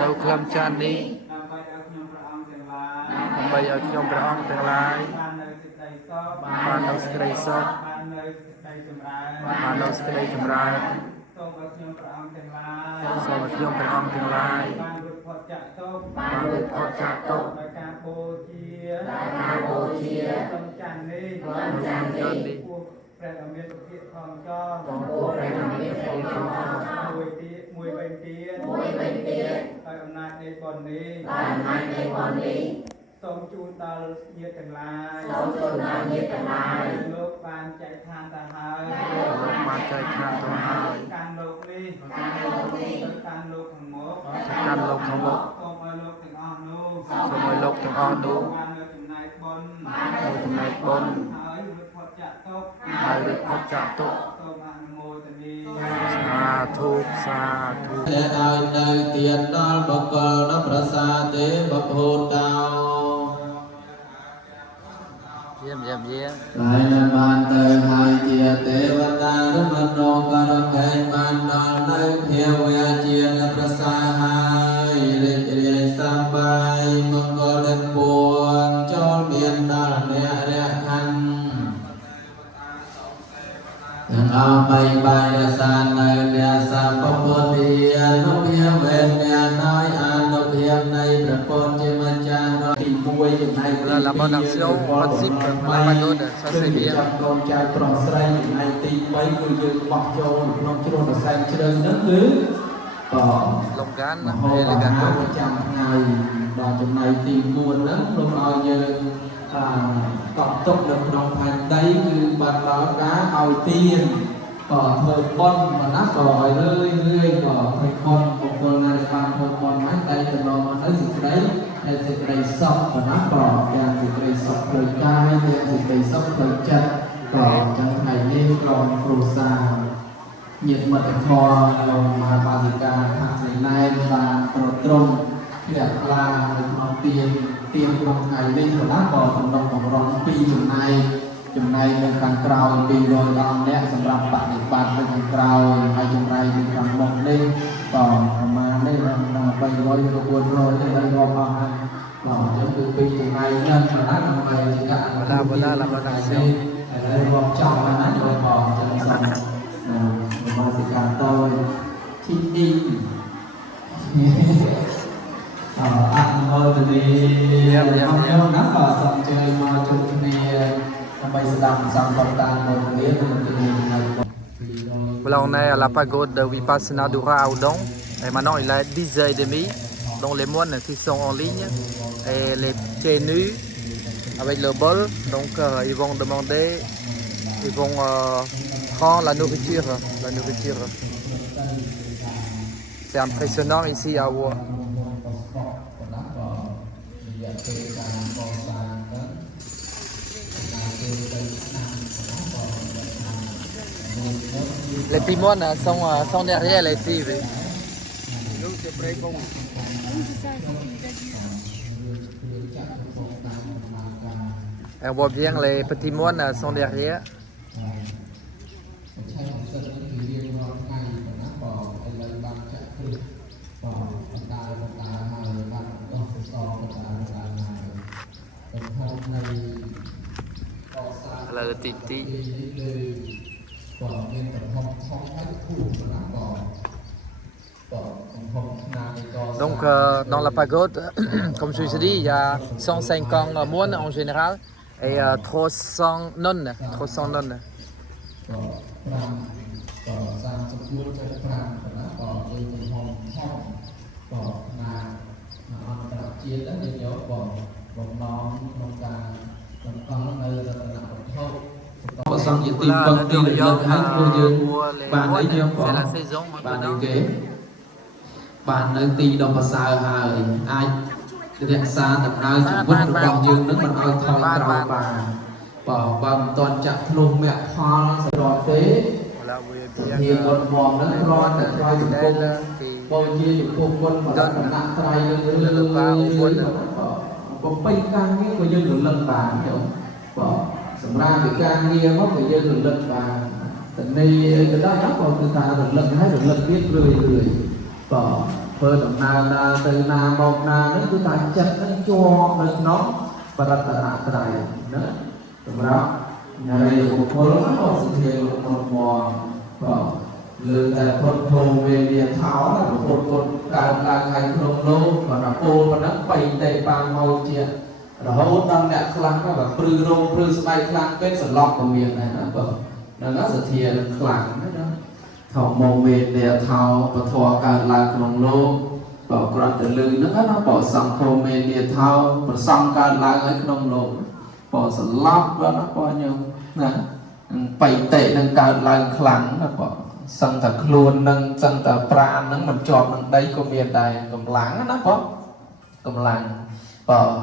នៅក្លំចាននេះដើម្បីឲ្យខ្ញុំព្រះអង្គទាំងឡាយបាននៅសេចក្តីសុខបាននៅសេចក្តីចម្រើនសូមឲ្យខ្ញុំព្រះអង្គទាំងឡាយបានរួចផុតចាកទុក្ខដោយការបូជាក្លំចាននេះពួកព្រះដ៏មានពុទ្ធិផងចោមួយវិញទៀតដោយអំណាចនៃបុណ្យនេះសូមជូនដល់ញាតិទាំងឡាយលោកបានចែកឋានទៅហើយកាន់លោកនេះទៅកាន់លោកខាងមុខសូមឲ្យលោកទាំងអស់នោះបាននៅចំណែកបុណ្យហើយរួចផុតចាកទុក្ខសូមអនុមោទនាសាធុដែលឲ្យនៅទានដល់បកលនៅប្រសាទេបភូតកោយាមហើយនឹងបានទៅហើយជាទេវតាឬមនោករកែបានដល់នៅភាវៈជាប្រសាហើយរីករាយសប្បាយមង្គលទាំងពួងចូលមានដល់អ្នករខណ្ឌទាំងអស់បីបាយរសានៅអ្នកសម្ពពុទ្ធិអនុភាវេអ្នកដោយអនុភាពនៃព្រះពុទ្ធជាម្ចាស់ទី1ចំណែកla bonne action principe la pagode ça c'est bien កូនចៅប្រុសស្រីចំណែកទី3គឺយើងបោះចូលក្នុងជ្រុងសរសៃជ្រៅហ្នឹងគឺលំកានហើយលំកានប្រចាំថ្ងៃដល់ចំណែកទី4ហ្នឹងលោកឲ្យយើងកប់ទុកនៅក្នុងផែនដីគឺបានដល់ការឲ្យទានធ្វើបុណ្យមកណាក៏ឲ្យរឿយក៏ធ្វើបុណ្យបុគ្គលណាដែលបានធ្វើបុណ្យហ្នឹងតែទៅដល់មកទៅសេចក្តីសុខប៉ុណ្ណាក៏ទាំងសេចក្តីសុខផ្លូវកាយទាំងសេចក្តីសុខផ្លូវចិត្តក៏ចឹងថ្ងៃនេះក្រុមគ្រួសារញាតិមិត្តធម៌លោកមហាបាសិកាថាស្រីណែនបានត្រង់ភ្ញាក់ផ្លានៅក្នុងទានក្នុងថ្ងៃនេះប៉ុណ្ណាក៏ក្នុងកម្រង2ចំណែកនៅខាងក្រោយ200អង្គអ្នកសម្រាប់បដិបត្តិនៅខាងក្រោយហើយចំណែកនៅខាងមុខនេះក៏ប្រមាណនេះ300ទៅ400ទៅដល់រាប់អស់ហើយដល់យើងគឺ2ចំណែកហ្នឹងប៉ុណ្ណាដើម្បីកាក់បណ្ដាលរបស់អ្នកសិលហើយរាប់ចំណាដល់ផងចឹងសូមមកសិកាតូចទីទីអនុមោទនាខ្ញុំណាក៏សូមជើញមកជួបគ្នាដើម្បីស្ដាប់សង្ឃបតាមកគ្នាទៅថ្ងៃ Voilà, on est à la pagode de Vipassana Dura à Udon et maintenant il est 10h30, donc les moines qui sont en ligne et les pieds nus avec le bol, donc ils vont demander, ils vont prendre la nourriture. C'est impressionnant ici à Oua. Les petits moines sont derrière les filles. On voit bien les petits moines sont derrière. Là le titi. Donc dans la pagode, comme je vous ai dit, il y a 150 moines en général et 300 nonnes. Là, c'est la saison maintenant. បាននៅទីដ៏ប្រសើរហើយអាចរក្សាដំណើរជីវិតរបស់យើងនឹងមិនឲ្យថយក្រោយបានបើមិនទាន់ចាក់ធ្លុះមគ្គផលស្របទេជាបុណ្យវងនឹងគ្រាន់តែថ្វាយបង្គំបូជាចំពោះគុណបរមណៈត្រៃលើបំពេញការងារក៏យើងរលឹកបានទេសម្រាប់ពីការងារមកក៏យើងរលឹកបានតែនេះទៅដល់ក៏គឺថារលឹកហើយរលឹកទៀតរឿយៗ phơi tầm na từ na một na nó cứ ta chặt nó cho nó pada terakhir nữa đúng không nhà đây là một khối nó có sự hiện một mò lừaแต่คนโทรเวียนเท้าlàคนการลางไงโครงโลvà là cô và nó bay tay băng màu chia rồi hốt đăng đẹp khăn nó là prư rô prư bay khăn cái sợi lọc của miền này nó sự hiện khăn đó thầu màu về để tháo và thòการลางโครงโลbảo còn từ lư nó bỏ sang khâu mê địa thao và sangการลางไอ้ขนมโลbỏ sợi lọc và nó bỏ nhiều nè bay tay nângการลางคลังnó bỏ sang ta luôn nâng sang ta pra nâng mình chọn nâng đây có miền đây cầm láng nó bỏ cầm láng bỏ